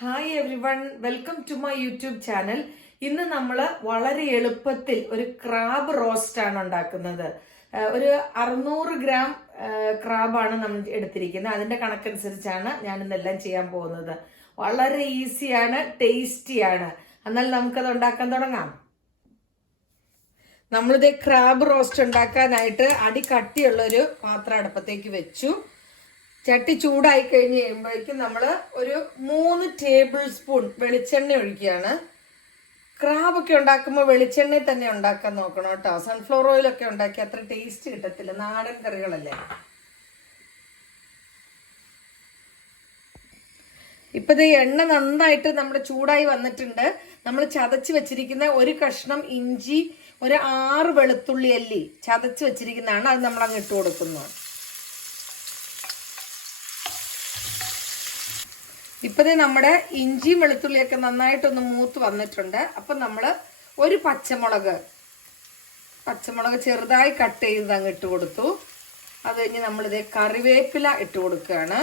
Hi everyone welcome to my YouTube channel ഇന്ന് നമ്മൾ വളരെ എളുപ്പത്തിൽ ഒരു ക്രാബ് റോസ്റ്റ് ആണ് ഉണ്ടാക്കുന്നത്. ഒരു അറുന്നൂറ് ഗ്രാം ക്രാബാണ് നമ്മൾ എടുത്തിരിക്കുന്നത്. അതിന്റെ കണക്കനുസരിച്ചാണ് ഞാൻ ഇന്നെല്ലാം ചെയ്യാൻ പോകുന്നത്. വളരെ ഈസിയാണ് ടേസ്റ്റിയാണ് എന്നാൽ നമുക്കത് ഉണ്ടാക്കാൻ തുടങ്ങാം. നമ്മളിത് ക്രാബ് റോസ്റ്റ് ഉണ്ടാക്കാനായിട്ട് അടി കട്ടിയുള്ള ഒരു പാത്രം അടുപ്പത്തേക്ക് വെച്ചു. ചട്ടി ചൂടായി കഴിഞ്ഞ് കഴിയുമ്പോഴേക്കും നമ്മൾ ഒരു മൂന്ന് ടേബിൾ സ്പൂൺ വെളിച്ചെണ്ണ ഒഴിക്കുകയാണ്. ക്രാബൊക്കെ ഉണ്ടാക്കുമ്പോൾ വെളിച്ചെണ്ണയിൽ തന്നെ ഉണ്ടാക്കാൻ നോക്കണം കേട്ടോ. സൺഫ്ലവർ ഓയിലൊക്കെ ഉണ്ടാക്കി അത്ര ടേസ്റ്റ് കിട്ടത്തില്ല. നാടൻ കറികളല്ലേ. ഇപ്പൊ ഇത് എണ്ണ നന്നായിട്ട് നമ്മുടെ ചൂടായി വന്നിട്ടുണ്ട്. നമ്മൾ ചതച്ച് വെച്ചിരിക്കുന്ന ഒരു കഷ്ണം ഇഞ്ചി ഒരു ആറ് വെളുത്തുള്ളി അല്ലി ചതച്ച് വെച്ചിരിക്കുന്നതാണ് അത് നമ്മൾ അങ്ങ് ഇട്ട് കൊടുക്കുന്നത്. ഇപ്പതേ നമ്മുടെ ഇഞ്ചിയും വെളുത്തുള്ളിയൊക്കെ നന്നായിട്ടൊന്ന് മൂത്ത് വന്നിട്ടുണ്ട്. അപ്പൊ നമ്മൾ ഒരു പച്ചമുളക് പച്ചമുളക് ചെറുതായി കട്ട് ചെയ്ത് അങ്ങ് ഇട്ട് കൊടുത്തു. അത് കഴിഞ്ഞ് നമ്മളിതേ കറിവേപ്പില ഇട്ട് കൊടുക്കുകയാണ്.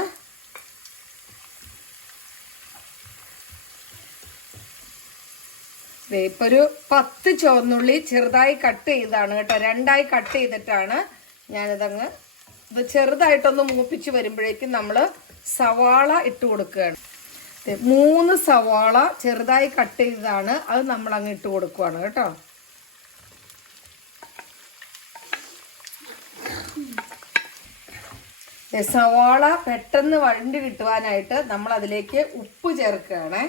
ഇപ്പൊ ഒരു പത്ത് ചുവന്നുള്ളി ചെറുതായി കട്ട് ചെയ്താണ് കേട്ടോ. രണ്ടായി കട്ട് ചെയ്തിട്ടാണ് ഞാനിതങ്ങ് ഇത് ചെറുതായിട്ടൊന്ന് മൂപ്പിച്ച് വരുമ്പോഴേക്കും നമ്മൾ സവാള ഇട്ട് കൊടുക്കുകയാണ്. മൂന്ന് സവാള ചെറുതായി കട്ട് ചെയ്തതാണ്. അത് നമ്മൾ അങ്ങ് ഇട്ട് കൊടുക്കുകയാണ് കേട്ടോ. സവാള പെട്ടെന്ന് വഴണ്ടി കിട്ടുവാനായിട്ട് നമ്മൾ അതിലേക്ക് ഉപ്പ് ചേർക്കുകയാണേ.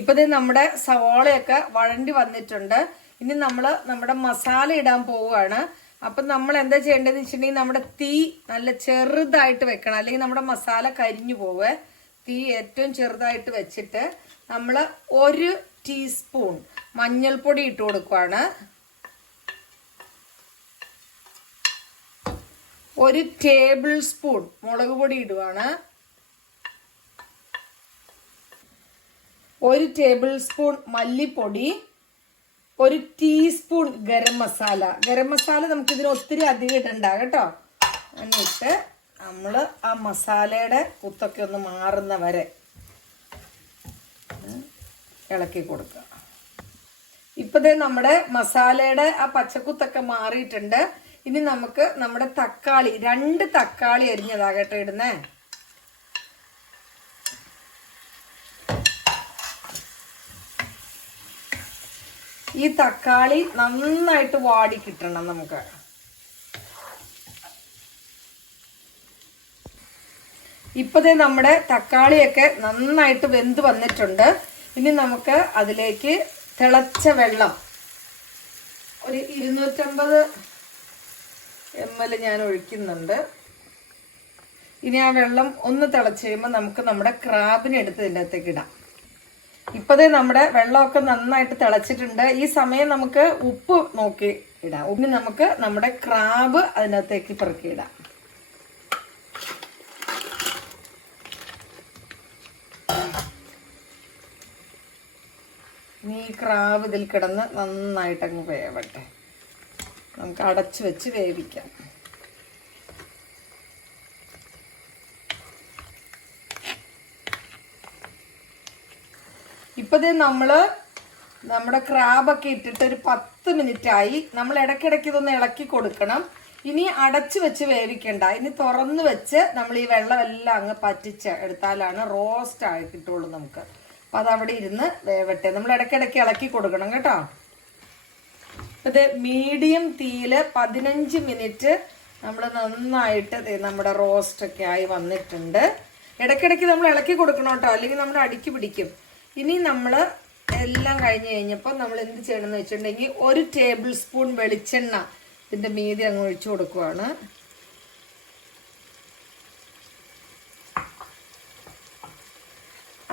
ഇപ്പതേ നമ്മുടെ സവാളയൊക്കെ വഴണ്ടി വന്നിട്ടുണ്ട്. ഇനി നമ്മൾ നമ്മുടെ മസാല ഇടാൻ പോവുകയാണ്. അപ്പം നമ്മൾ എന്താ ചെയ്യേണ്ടതെന്ന് വെച്ചിട്ടുണ്ടെങ്കിൽ നമ്മുടെ തീ നല്ല ചെറുതായിട്ട് വെക്കണം. അല്ലെങ്കിൽ നമ്മുടെ മസാല കരിഞ്ഞു പോവേ. തീ ഏറ്റവും ചെറുതായിട്ട് വെച്ചിട്ട് നമ്മൾ ഒരു ടീസ്പൂൺ മഞ്ഞൾപ്പൊടി ഇട്ട് കൊടുക്കുവാണ്. ഒരു ടേബിൾ സ്പൂൺ മുളക് പൊടി ഇടുവാണ്. ഒരു ടേബിൾ സ്പൂൺ മല്ലിപ്പൊടി. ഒരു ടീസ്പൂൺ ഗരം മസാല. ഗരം മസാല നമുക്ക് ഇതിന് ഒത്തിരി അധികം ഇടണ്ട കേട്ടോ. എന്നിട്ട് നമ്മൾ ആ മസാലയുടെ കുത്തൊക്കെ ഒന്ന് മാറുന്ന വരെ ഇളക്കി കൊടുക്കുക. ഇപ്പതേ നമ്മുടെ മസാലയുടെ ആ പച്ചക്കുത്തൊക്കെ മാറിയിട്ടുണ്ട്. ഇനി നമുക്ക് നമ്മുടെ തക്കാളി രണ്ട് തക്കാളി അരിഞ്ഞതാകട്ടെ ഇടുന്നേ. ഈ തക്കാളി നന്നായിട്ട് വാടി കിട്ടണം നമുക്ക്. ഇപ്പതേ നമ്മുടെ തക്കാളിയൊക്കെ നന്നായിട്ട് വെന്ത് വന്നിട്ടുണ്ട്. ഇനി നമുക്ക് അതിലേക്ക് തിളച്ച വെള്ളം. ഒരു ഇരുന്നൂറ്റമ്പത് എം എൽ ഞാൻ ഒഴിക്കുന്നുണ്ട്. ഇനി ആ വെള്ളം ഒന്ന് തിളച്ച് കഴിയുമ്പോൾ നമുക്ക് നമ്മുടെ ക്രാബിനെ എടുത്ത് ഇതിന്റെ അകത്തേക്ക് ഇടാം. ഇപ്പതേ നമ്മുടെ വെള്ളമൊക്കെ നന്നായിട്ട് തിളച്ചിട്ടുണ്ട്. ഈ സമയം നമുക്ക് ഉപ്പ് നോക്കി ഇടാം. ഉപ്പിന് നമുക്ക് നമ്മുടെ ക്രാബ് അതിനകത്തേക്ക് പെറുക്കി ഇടാം. ഈ ക്രാബ് ഇതിൽ കിടന്ന് നന്നായിട്ടങ്ങ് വേവട്ടെ. നമുക്ക് അടച്ചു വെച്ച് വേവിക്കാം. ഇപ്പത് നമ്മൾ നമ്മുടെ ക്രാബൊക്കെ ഇട്ടിട്ട് ഒരു പത്ത് മിനിറ്റ് ആയി നമ്മൾ ഇടയ്ക്കിടയ്ക്ക് ഇതൊന്ന് ഇളക്കി കൊടുക്കണം. ഇനി അടച്ചു വെച്ച് വേവിക്കണ്ട. ഇനി തുറന്നു വെച്ച് നമ്മൾ ഈ വെള്ളമെല്ലാം അങ്ങ് പറ്റിച്ച് എടുത്താലാണ് റോസ്റ്റ് ആയി കിട്ടുള്ളൂ നമുക്ക്. അപ്പൊ അതവിടെ ഇരുന്ന് വേവട്ടെ. നമ്മൾ ഇടയ്ക്കിടയ്ക്ക് ഇളക്കി കൊടുക്കണം കേട്ടോ. ഇത് മീഡിയം തീയിൽ പതിനഞ്ച് മിനിറ്റ് നമ്മൾ നന്നായിട്ട് നമ്മുടെ റോസ്റ്റ് ഒക്കെ ആയി വന്നിട്ടുണ്ട്. ഇടയ്ക്കിടയ്ക്ക് നമ്മൾ ഇളക്കി കൊടുക്കണം കേട്ടോ. അല്ലെങ്കിൽ നമ്മൾ അടുക്കി പിടിക്കും. ഇനി നമ്മൾ എല്ലാം കഴിഞ്ഞ് കഴിഞ്ഞപ്പോൾ നമ്മൾ എന്ത് ചെയ്യണമെന്ന് വെച്ചിട്ടുണ്ടെങ്കിൽ ഒരു ടേബിൾ സ്പൂൺ വെളിച്ചെണ്ണ ഇതിന്റെ മീതി അങ്ങ് ഒഴിച്ചു കൊടുക്കുവാണ്.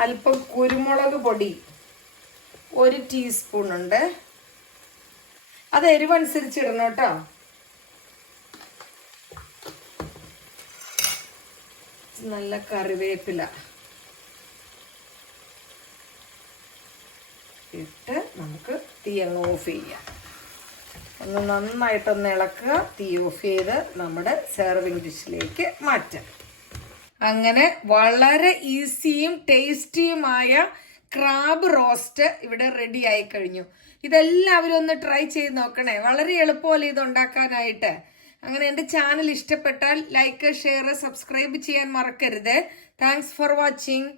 അല്പം കുരുമുളക് പൊടി ഒരു ടീസ്പൂൺ ഉണ്ട്. അത് എരിവനുസരിച്ച് ഇടണം കേട്ടോ. നല്ല കറിവേപ്പില. ഇട്ട് നമുക്ക് തീ അങ്ങ് ഓഫ് ചെയ്യാം. ഒന്ന് നന്നായിട്ടൊന്ന് ഇളക്കുക. തീ ഓഫ് ചെയ്ത് നമ്മുടെ സെർവിങ് ഡിഷിലേക്ക് മാറ്റാം. അങ്ങനെ വളരെ ഈസിയും ടേസ്റ്റിയുമായ ക്രാബ് റോസ്റ്റ് ഇവിടെ റെഡി ആയി കഴിഞ്ഞു. ഇതെല്ലാവരും ഒന്ന് ട്രൈ ചെയ്ത് നോക്കണേ. വളരെ എളുപ്പമല്ലേ ഇത് ഉണ്ടാക്കാനായിട്ട്? അങ്ങനെ എന്റെ ചാനൽ ഇഷ്ടപ്പെട്ടാൽ ലൈക്ക് ഷെയർ സബ്സ്ക്രൈബ് ചെയ്യാൻ മറക്കരുത്. Thanks for watching